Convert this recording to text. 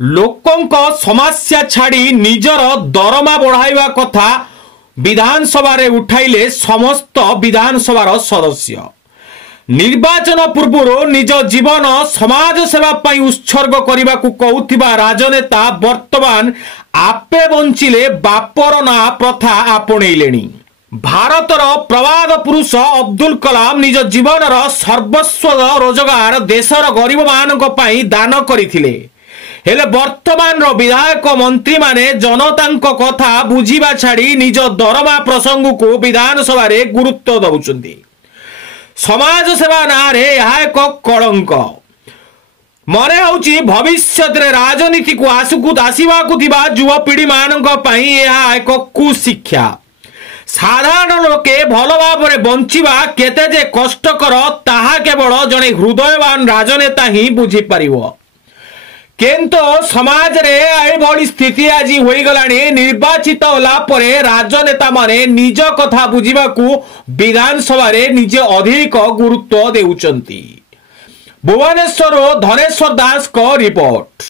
लोकंक समस्या छाड़ी निजर दरमा बढ़ाइबा कथा विधानसभा रे उठाइले समस्त विधानसभार सदस्य। निर्वाचन पूर्व निज जीवन समाज सेवा पाई उत्सर्ग करने को कहूथिबा राजनेता वर्तमान आपे बंचिले बापर ना प्रथा आपणैलेनी। भारतर प्रवाद पुरुष अब्दुल कलाम निज जीवन सर्वस्व रोजगार देशर गरीब मानक पाई दान करथिले। हेले वर्तमान विधायक मंत्री माने जनतांक कथा बुझीबा छाड़ी निज दरमा प्रसंग को विधानसभा रे गुरुत्व दउचंदी। समाज सेवा ना रे यह एक कलंक। मने होची भविष्य रे राजनीति को आसवाकू युवपीढ़ी मानक पई यह एक कुशिक्षा। साधारण लोके भल भाव बंचिबा केते जे कष्टकर ताहा केवल जने हृदयवान राजनेता ही बुझी परिवो। किंतु समाज रे एभली स्थिति आज होई गलानी। निर्वाचित होला परे राजनेता माने निज कथा बुझिबाकू विधानसभा रे निजे अधिक गुरुत्व देउचंती। भुवनेश्वर धनेश्वर दास को रिपोर्ट।